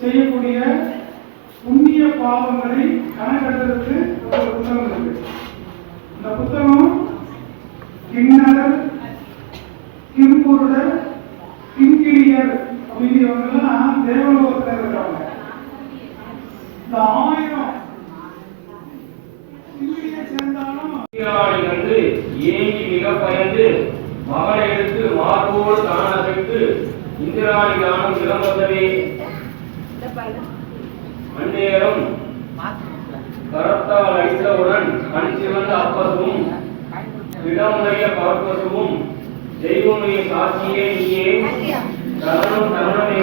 செய்யக்கூடிய புண்ணிய பாவங்களை கணக்கெடுக்கிறதுக்கு ஒரு புத்தகம் இருக்கு. இந்த புத்தகம் கிண்ணறர் கிம்புருடர் கிங்கிலியர் அப்படிங்கிறவங்கெல்லாம் தேவலோகத்தில் இருக்கிறவங்க. இந்த ஆயிரம் சேர்ந்தாலும் வந்து ஏங்கி மிக பயந்து மகளை எடுத்து மார்போடு தானசைத்து இந்திராணி தானம் சிலம்பத்தவே அந்நேரம் கரத்தால் அடித்தவுடன் கண் சிவந்த அப்பசும் இடமுடைய பார்ப்பசும் தெய்வமுடைய சாட்சியே நீயே. தருணம் தருணமே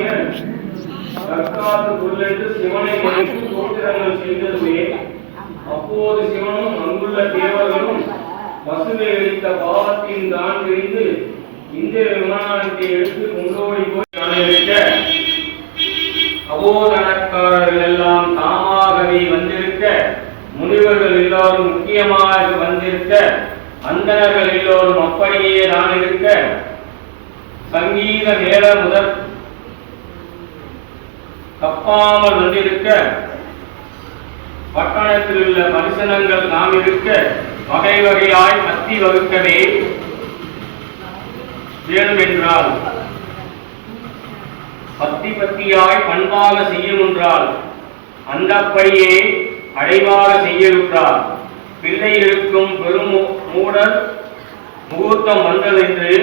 தற்காத்து புல்லென்று சிவனை நினைத்து தோத்திரங்கள் செய்ததுவே. அப்போது சிவனும் அங்குள்ள தேவர்களும் பசுவை அளித்த பாவத்தின் தான் பிரிந்து இந்திர விமானத்தை எடுத்து கொண்டோடி போய் அபோதனக்காரர்கள் எல்லாம் தாமாகவே வந்திருக்க முனிவர்கள் எல்லோரும் முக்கியமாக வந்திருக்க அந்தனர்கள் எல்லோரும் அப்படியே நான் இருக்க. சங்கீத மேல முதற் தப்பாமல் வந்திருக்க பட்டணத்தில் உள்ள தரிசனங்கள் நாம் இருக்க வகை வகையாய் மத்தி வகுக்கவே வேண்டுமென்றால் பக்தி பத்தியாய் பண்பாக செய்யுமென்றால் அந்தப்படியே அடைவாக செய்யிருக்கிறார் பிள்ளை இருக்கும் பெரும் மூடர் முகூர்த்தம் வந்ததென்று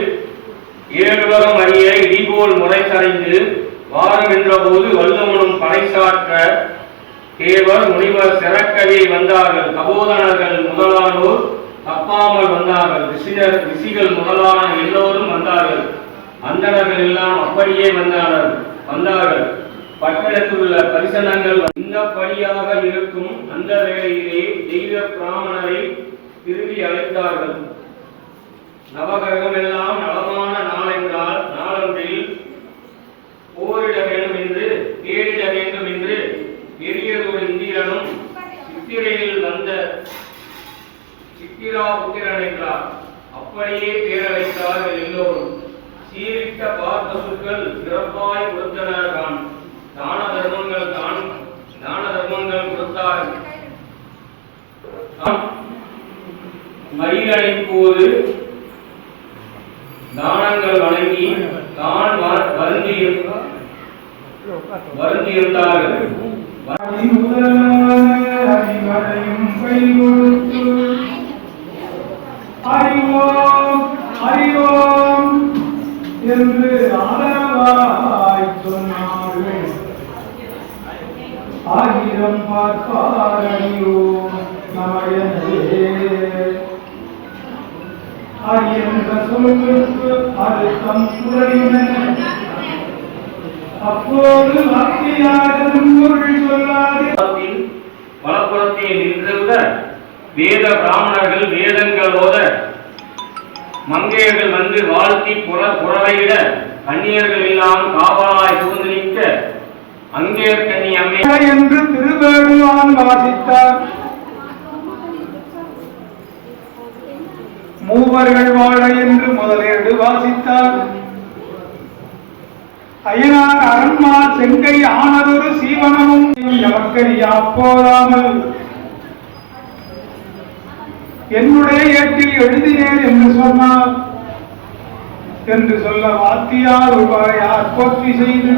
ஏழுவரம் அறிய இடிபோல் முறைசடைந்து வாரம் என்றபோது வல்லவனும் பறைசாற்ற தேவர் முனிவர் சிறக்கவே வந்தார்கள். கபோதனர்கள் முதலானோர் தப்பாமல் வந்தார்கள். ரிஷினர் ரிஷிகள் முதலான எல்லோரும் வந்தார்கள். அந்தணர்கள் எல்லாம் அப்படியே வந்தார்கள். வந்தார்கள். பட்டணத்தில் உள்ள தரிசனங்கள் இன்னபடியாக இருக்கும் அந்த வேளையிலே தெய்வ பிராமணரை திரும்பி அழைத்தார்கள். நவகிரகம் எல்லாம் நலமான நாளென்றால் நாளொன்றில் போரிட வேண்டும் என்று தேடிட வேண்டும் என்று பெரியதொரு இந்திரனும் சித்திரையில் வந்த சித்திரா புத்திரன் என்றார். அப்படியே பேரழைத்தார்கள் எல்லோரும். சீரிட்ட பார்த்தசுக்கள் சிறப்பாய் கொடுத்தனர் தான் தான தர்மங்கள் தான் தான தர்மங்கள் கொடுத்தார். மயிலடைப்போது போது தானங்கள் வழங்கி தான் வ- வருந்தியிருந்தார் வருந்தியிருந்தார்கள். என்று ஆதரவாய் சொன்னார்கள். ஆயிரம் பார்ப்பாரையோ அறியோம் நமையனே சொல்லுக்கு அழுத்தம் அப்போது வாக்கியாரும் பொருள் சொல்லாது புறத்தில் நின்றிருந்த வேத பிராமணர்கள் வேதங்கள் மங்கையர்கள் வந்து வாழ்த்தி புற புறவையிட கன்னியர்கள் எல்லாம் காவலாய் சூழ்ந்து நிற்க. அங்கேயர் கண்ணி அம்மை. என்று திருவேடுவான் வாசித்தார். மூவர்கள் வாழ என்று முதலேடு வாசித்தார். அயனார் அரண்மார் செங்கை ஆனதொரு சீவனமும் எமக்கறியா போதாமல். என்னுடைய ஏட்டில் எழுதினேன் என்று சொன்னார். என்று சொல்ல வாத்தியார் உபாயார் போற்றி செய்து